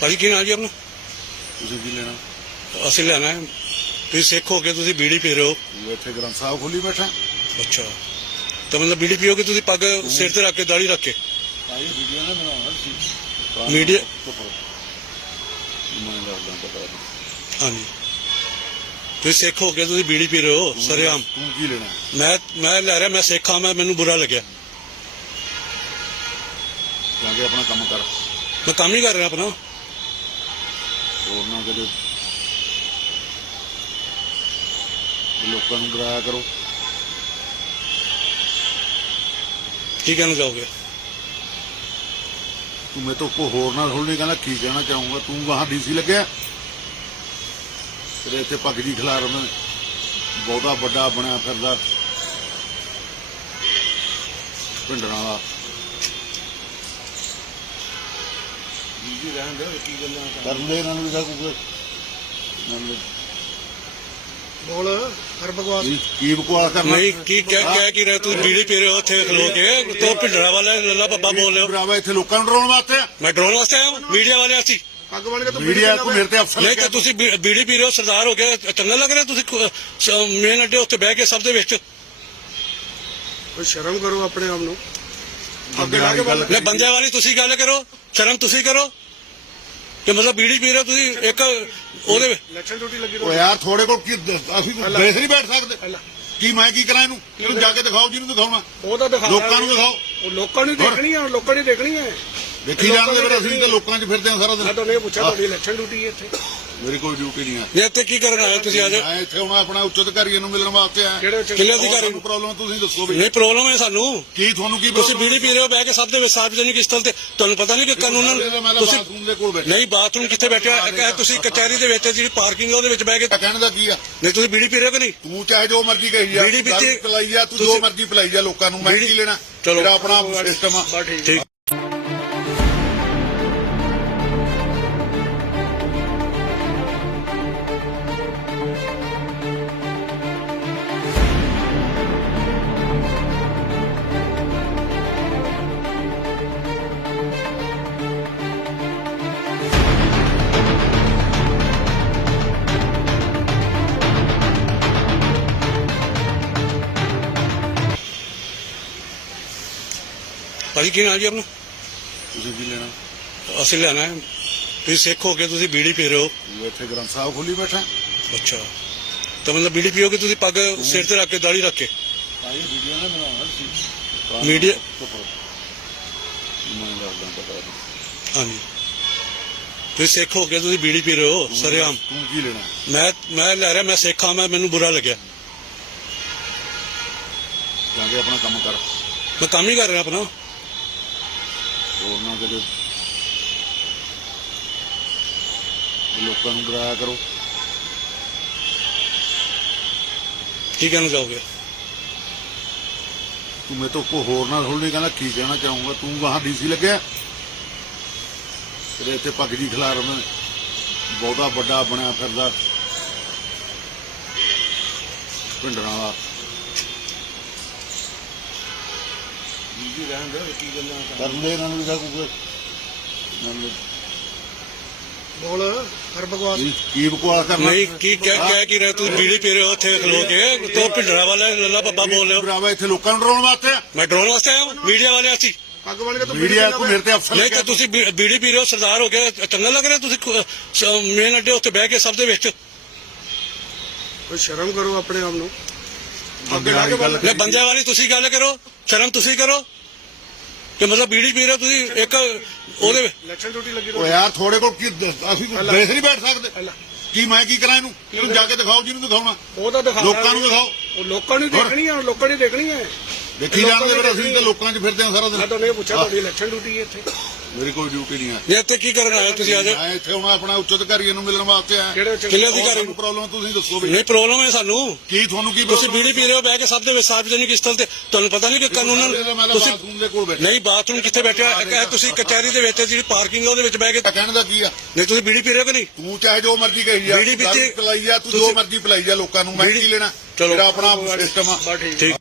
ਭਾਜੀ ਕੀ ਨਾਲ ਜੀ ਆਪਣਾ? ਤੁਸੀਂ ਕੀ ਲੈਣਾ? ਅਸੀਂ ਲੈਣਾ ਹੈ। ਤੁਸੀਂ ਸਿੱਖ ਹੋ ਕੇ ਤੁਸੀਂ ਬੀੜੀ ਪੀ ਰਹੇ ਹੋ। ਮੈਂ ਇੱਥੇ ਗ੍ਰੰਥ ਸਾਹਿਬ ਖੋਲੀ ਬੈਠਾ। ਅੱਛਾ। ਤਾਂ ਮਤਲਬ ਬੀੜੀ ਪੀਓਗੇ ਤੁਸੀਂ ਪੱਗ ਸਿਰ ਤੇ ਰੱਖ ਕੇ ਦਾੜੀ ਰੱਖ ਕੇ? ਆਈ ਵੀਡੀਓ ਨਾ ਬਣਾਉਣਾ ਸੀ। ਮੀਡੀਆ- ਮੈਂ ਲੱਗਦਾ ਪਤਾ ਨਹੀਂ। ਹਾਂਜੀ। ਤੁਸੀਂ ਸਿੱਖ ਹੋ ਕੇ ਤੁਸੀਂ ਬੀੜੀ ਪੀ ਰਹੇ ਹੋ ਸਰੇਆਮ। ਤੂੰ ਕੀ ਲੈਣਾ? ਮੈਂ ਮੈਂ ਲੈ ਰਿਹਾ ਮੈਂ ਸਿੱਖ ਹਾਂ ਮੈਂ ਮੈਨੂੰ ਬੁਰਾ ਲੱਗਿਆ। ਜਾ ਕੇ ਆਪਣਾ ਕੰਮ ਕਰ। ਮੈਂ ਕੰਮ ਹੀ ਕਰ ਰਿਹਾ ਆਪਣਾ। ਕਦੇ ਲੋਕਾਂ ਨੂੰ ਡਰਾਇਆ ਕਰੋ। ਕੀ ਕਹਿਣਾ ਚਾਹੋਗੇ? ਤੂੰ ਮੇਰੇ ਤੋਂ ਕੋ ਹੋਰ ਨਾ ਥੋੜੀ ਕਹਿੰਦਾ ਕੀ ਕਹਿਣਾ ਚਾਹੂੰਗਾ? ਤੂੰ ਵਹਾਂ ਡੀਸੀ ਲੱਗਿਆ? ਤੇਰੇ ਇੱਥੇ ਪੱਗ ਜੀ ਖਿਲਾਰ ਮੈਂ। ਬਹੁਤਾ ਵੱਡਾ ਬਣਿਆ ਫਿਰਦਾ। ਪਿੰਡਰਾਂ ਵਾਲਾ ਜੀ ਰਹਿਣ ਦੇ ਕੀ ਗੱਲਾਂ ਕਰ ਲੈ ਇਹਨਾਂ ਨੂੰ ਵੀ ਸਭ ਕੁਝ ਬੋਲ ਹਰ ਬਕਵਾਸ। ਕੀ ਕੀ ਬਕਵਾਸ ਕਰਨਾ? ਨਹੀਂ ਕੀ ਕਹਿ ਕਹਿ ਕੀ ਰਹੇ ਤੁਸੀਂ ਬੀੜੀ ਪੀ ਰਹੇ ਹੋ ਉੱਥੇ ਖਲੋ ਕੇ। ਤੋ ਭਿੰਡਰਾ ਵਾਲਾ ਲੱਲਾ ਬੱਬਾ ਬੋਲ ਰਹੇ ਹੋ। ਬਰਾਵਾ ਇੱਥੇ ਲੋਕਾਂ ਨੂੰ ਡਰਾਉਣ ਵਾਸਤੇ ਆ। ਮੈਂ ਡਰੋਨ ਵਾਸਤੇ ਆਇਆ ਮੀਡੀਆ ਵਾਲੇ ਅਸੀਂ ਪੱਗ ਬਣ ਕੇ ਤੂੰ ਮੀਡੀਆ ਕੋ ਮੇਰੇ ਤੇ ਅਫਸਰ ਨਹੀਂ ਲੱਗਿਆ। ਤਾਂ ਤੁਸੀਂ ਬੀ- ਬੀੜੀ ਪੀ ਰਹੇ ਹੋ ਸਰਦਾਰ ਹੋ ਗਏ ਚੰਗਾ ਲੱਗ ਰਿਹਾ ਤੁਸੀਂ ਮੇਨ ਅੱਡੇ ਉੱਤੇ ਬਹਿ ਕੇ ਸਭ ਦੇ ਵਿੱਚ। ਕੋਈ ਸ਼ਰਮ ਕਰੋ ਆਪਣੇ ਆਪ ਨੂੰ। ਅੱਗੇ ਲਾ ਕੇ ਵਾਲੀ ਤੁਸੀਂ ਗੱਲ ਕਰੋ। ਸ਼ਰਮ ਤੁਸੀਂ ਕਰੋ। ਕਿ ਮਤਲਬ ਬੀੜੀ ਪੀ ਰਹੇ ਹੋ ਤੁਸੀਂ? ਇੱਕ ਉਹਦੇ ਇਲੈਕਸ਼ਨ ਡਿਊਟੀ ਲੱਗੀ ਓ ਰਹੋ ਯਾਰ ਥੋੜੇ ਕੋਲ ਕੀ ਅਸੀਂ ਬੈਠ ਨਹੀਂ ਬੈਠ ਸਕਦੇ। ਕੀ ਮੈਂ ਕੀ ਕਰਾਂ ਇਹਨੂੰ? ਇਹਨੂੰ ਜਾ ਕੇ ਦਿਖਾਓ ਜਿਹਨੂੰ ਦਿਖਾਉਣਾ। ਉਹ ਤਾਂ ਦਿਖਾ ਲੋਕਾਂ ਨੂੰ ਦਿਖਾਓ। ਉਹ ਲੋਕਾਂ ਨੂੰ ਦੇਖਣੀ ਆ ਲੋਕਾਂ ਨੇ ਦੇਖਣੀ ਹੈ ਦੇਖੀ ਜਾਣਗੇ ਫਿਰ ਅਸੀਂ ਤਾਂ ਲੋਕਾਂ 'ਚ ਫਿਰਦੇ ਹਾਂ ਸਾਰਾ ਮੈਂ ਦਿਨ ਤੁਹਾਨੂੰ ਇਹ ਪੁੱਛਿਆ ਤੁਹਾਡੀ ਇਲੈਕਸ਼ਨ ਡਿਊਟੀ ਹੈ ਇੱਥੇ। ਮੇਰੀ ਕੋਈ ਡਿਊਟੀ ਨਹੀਂ ਹੈ। ਨੇ ਇੱਥੇ ਕੀ ਕਰਨ ਆਏ ਤੁਸੀਂ ਅੱਜ? ਮੈਂ ਇੱਥੇ ਹੁਣ ਆਪਣਾ ਉੱਚ ਅਧਿਕਾਰੀਆਂ ਨੂੰ ਮਿਲਣ ਵਾਸਤੇ ਆਇਆ। ਕਿਹੜੇ ਕਿੰਨੇ ਅਧਿਕਾਰੀ? ਨੂੰ ਪ੍ਰੋਬਲਮ ਤੁਸੀਂ ਦੱਸੋ ਵੀ ਨਹੀਂ ਪ੍ਰੋਬਲਮ ਹੈ ਸਾਨੂੰ। ਕੀ ਤੁਹਾਨੂੰ ਕੀ ਤੁਸੀਂ ਬੀੜੀ ਪੀ ਰਹੇ ਹੋ ਬਹਿ ਕੇ ਸਭ ਦੇ ਵਿੱਚ ਸਾਰਵਜਨਿਕ ਸਥਲ ਤੇ ਤੁਹਾਨੂੰ ਪਤਾ ਨਹੀਂ ਕਿ ਕਾਨੂੰਨ ਤੁਸੀਂ ਬਾਥਰੂਮ ਦੇ ਕੋਲ ਬੈਠਾ। ਨਹੀਂ ਬਾਥਰੂਮ ਕਿੱਥੇ ਬੈਠਿਆ ਤੁਸੀਂ ਕਚਹਿਰੀ ਦੇ ਵਿੱਚ ਜਿਹੜੀ ਪਾਰਕਿੰਗ ਹੈ ਉਹਦੇ ਵਿੱਚ ਬਹਿ ਕੇ ਕਹਿਣ ਦਾ ਕੀ ਆ? ਨਹੀਂ ਤੁਸੀਂ ਬੀੜੀ ਪੀ ਰਹੇ ਹੋ ਕਿ ਨਹੀਂ? ਤੂੰ ਚਾਹੇ ਜੋ ਮਰਜ਼ੀ ਕਹੀ ਜਾ ਬੀੜੀ ਵਿੱਚ- ਦਾਰੂ ਪਿਲਾਈ ਜਾ ਤੂੰ ਜੋ ਮਰਜ਼ੀ ਪਿਲਾਈ ਜਾ ਲੋਕਾਂ ਨੂੰ ਮੈਂ ਕੀ ਲੈਣਾ? ਚਲੋ। ਮੇਰਾ ਆਪਣਾ ਸਿਸਟਮ ਆ। ਠੀਕ। ਭਾਜੀ ਕੀ ਨਾਲ ਜੀ ਆਪਣਾ? ਤੁਸੀਂ ਕੀ ਲੈਣਾ? ਅਸੀਂ ਲੈਣਾ ਹੈ। ਤੁਸੀਂ ਸਿੱਖ ਹੋ ਕੇ ਤੁਸੀਂ ਬੀੜੀ ਪੀ ਰਹੇ ਹੋ। ਮੈਂ ਇੱਥੇ ਗ੍ਰੰਥ ਸਾਹਿਬ ਖੋਲੀ ਬੈਠਾ। ਅੱਛਾ। ਤਾਂ ਮਤਲਬ ਬੀੜੀ ਪੀਓਗੇ ਤੁਸੀਂ ਪੱਗ ਸਿਰ ਤੇ ਰੱਖ ਕੇ ਦਾੜੀ ਰੱਖ ਕੇ? ਆਈ ਵੀਡੀਓ ਨਾ ਬਣਾਉਣਾ ਸੀ ਮੀਡੀਆ- ਮੈਂ ਲੱਗਦਾ ਪਤਾ ਨਹੀਂ। ਹਾਂਜੀ। ਤੁਸੀਂ ਸਿੱਖ ਹੋ ਕੇ ਤੁਸੀਂ ਬੀੜੀ ਪੀ ਰਹੇ ਹੋ ਸਰੇਆਮ। ਤੂੰ ਕੀ ਲੈਣਾ? ਮੈਂ ਮੈਂ ਲੈ ਰਿਹਾ ਮੈਂ ਸਿੱਖ ਮੈਂ ਮੈਨੂੰ ਬੁਰਾ ਲੱਗਿਆ। ਜਾ ਕੇ ਆਪਣਾ ਕੰਮ ਕਰ। ਮੈਂ ਕੰਮ ਹੀ ਕਰ ਰਿਹਾ ਆਪਣਾ। ਹੋਰ ਨਾ ਕਦੇ। ਲੋਕਾਂ ਨੂੰ ਡਰਾਇਆ ਕਰੋ। ਕੀ ਕਹਿਣਾ ਚਾਹੋਗੇ? ਤੂੰ ਮੇਰੇ ਤੋਂ ਕੋ ਹੋਰ ਨਾ ਥੋੜੀ ਕਹਿੰਦਾ ਕੀ ਕਹਿਣਾ ਚਾਹੂੰਗਾ? ਤੂੰ ਵਹਾਂ ਡੀਸੀ ਲੱਗਿਆ? ਤੇਰੇ ਇੱਥੇ ਪੱਗ ਜੀ ਖਿਲਾਰ ਮੈਂ। ਬਹੁਤਾ ਵੱਡਾ ਬਣਿਆ ਫਿਰਦਾ। ਪਿੰਡਰਾਂ ਵਾਲਾ ਜੀ ਰਹਿਣ ਦੇ ਕੀ ਗੱਲਾਂ ਕਰ ਲੈ ਇਹਨਾਂ ਨੂੰ ਬੋਲ ਹਰ ਬਕਵਾਸ ਕੀ ਕੀ ਬਕਵਾਸ ਕਰਨਾ? ਨਹੀਂ ਕੀ ਕਹਿ ਕਹਿ ਕੀ ਰਹੇ? ਤੁਸੀਂ ਬੀੜੀ ਪੀ ਰਹੇ ਹੋ ਉੱਥੇ ਖਲੋ ਕੇ। ਤੋ ਭਿੰਡਰਾ ਵਾਲਾ ਲੱਲਾ ਬੱਬਾ ਬੋਲ ਰਹੇ ਹੋ। ਬਰਾਵਾ ਇੱਥੇ ਲੋਕਾਂ ਨੂੰ ਡਰਾਉਣ ਵਾਸਤੇ ਆ। ਮੈਂ ਡਰੋਨ ਵਾਸਤੇ ਆਇਆ ਮੀਡੀਆ ਵਾਲੇ ਅਸੀਂ। ਪੱਗ ਬਣ ਕੇ ਤੂੰ ਮੀਡੀਆ ਕੋ ਮੇਰੇ ਤੇ ਅਫਸਰ ਨਹੀਂ ਤਾਂ ਤੁਸੀਂ ਬੀੜੀ ਪੀ ਰਹੇ ਹੋ ਸਰਦਾਰ ਹੋ ਗਏ ਚੰਗਾ ਲੱਗ ਰਿਹਾ ਤੁਸੀਂ ਮੇਨ ਅੱਡੇ ਉੱਤੇ ਬਹਿ ਕੇ ਸਭ ਦੇ ਵਿੱਚ। ਕੋਈ ਸ਼ਰਮ ਕਰੋ ਆਪਣੇ ਆਪ ਨੂੰ। ਅੱਗੇ ਗੱਲ ਬੰਦਿਆਂ ਵਾਲੀ ਤੁਸੀਂ ਗੱਲ ਕਰੋ ਸ਼ਰਮ ਤੁਸੀਂ ਕਰੋ। ਕਿ ਮਤਲਬ ਬੀੜੀ ਪੀ ਰਹੇ ਤੁਸੀਂ ਇੱਕ ਉਹਦੇ ਇਲੈਕਸ਼ਨ ਡਿਊਟੀ ਲੱਗੀ ਓ ਯਾਰ ਥੋੜੇ ਕੋਲ ਕੀ ਅਸੀਂ ਬੈਠ ਨਹੀਂ ਬੈਠ ਸਕਦੇ। ਕੀ ਮੈਂ ਕੀ ਕਰਾਂ ਇਹਨੂੰ? ਇਹਨੂੰ ਜਾ ਕੇ ਦਿਖਾਓ ਜਿਹਨੂੰ ਦਿਖਾਉਣਾ। ਉਹ ਤਾਂ ਦਿਖਾ ਲੋਕਾਂ ਨੂੰ ਦਿਖਾਓ। ਉਹ ਲੋਕਾਂ ਨੂੰ ਦੇਖਣੀ ਆ ਲੋਕਾਂ ਨੇ ਦੇਖਣੀ ਹੈ ਦੇਖੀ ਜਾਣਗੇ ਫਿਰ ਅਸੀਂ ਤਾਂ ਲੋਕਾਂ 'ਚ ਫਿਰਦੇ ਹਾਂ ਸਾਰਾ ਮੈਂ ਦਿਨ ਤੁਹਾਨੂੰ ਇਹ ਪੁੱਛਿਆ ਤੁਹਾਡੀ ਇਲੈਕਸ਼ਨ ਡਿਊਟੀ ਹੈ ਇੱਥੇ? ਮੇਰੀ ਕੋਈ ਡਿਊਟੀ ਨਹੀਂ ਹੈ। ਨੇ ਇੱਥੇ ਕੀ ਕਰਨ ਆਏ ਤੁਸੀਂ ਅੱਜ? ਮੈਂ ਇੱਥੇ ਹੁਣ ਆਪਣਾ ਉੱਚ ਅਧਿਕਾਰੀਆਂ ਨੂੰ ਮਿਲਣ ਵਾਸਤੇ ਆਇਆ। ਕਿਹੜੇ ਉੱਚ- ਅਧਿਕਾਰੀ? ਨੂੰ ਪ੍ਰੋਬਲਮ ਤੁਸੀਂ ਦੱਸੋ ਵੀ। ਨਹੀਂ ਪ੍ਰੋਬਲਮ ਹੈ ਸਾਨੂੰ। ਕੀ ਤੁਹਾਨੂੰ ਕੀ ਤੁਸੀਂ? ਬੀੜੀ ਪੀ ਰਹੇ ਹੋ ਬਹਿ ਕੇ ਸਭ ਦੇ ਵਿੱਚ ਸਾਰਵਜਨਿਕ ਸਥਲ ਤੇ ਤੁਹਾਨੂੰ ਪਤਾ ਨਹੀਂ ਕਿ ਕਾਨੂੰਨ ਤੁਸੀਂ ਬਾਥਰੂਮ ਦੇ ਕੋਲ ਬੈਠਾ। ਨਹੀਂ ਬਾਥਰੂਮ ਕਿੱਥੇ ਬੈਠਿਆ ਇੱਕ ਇਹ ਤੁਸੀਂ ਕਚਹਿਰੀ ਦੇ ਵਿੱਚ ਜਿਹੜੀ ਪਾਰਕਿੰਗ ਹੈ ਉਹਦੇ ਵਿੱਚ ਬਹਿ ਕੇ ਕਹਿਣ ਦਾ ਕੀ ਆ? ਨਹੀਂ ਤੁਸੀਂ ਬੀੜੀ ਪੀ ਰਹੇ ਹੋ ਕਿ ਨਹੀਂ? ਤੂੰ ਚਾਹੇ ਜੋ ਮਰਜ਼ੀ ਕਹੀ ਜਾ ਬੀੜੀ ਵਿੱਚ- ਪਿਲਾਈ ਜਾ ਤੂੰ ਜੋ ਮਰਜ਼ੀ ਪਿਲਾਈ ਜਾ ਲੋਕਾਂ ਨੂੰ ਮੈਂ ਕੀ ਲੈਣਾ? ਚਲੋ। ਮੇਰਾ ਆਪਣਾ ਸਿਸਟਮ ਆ। ਠੀਕ।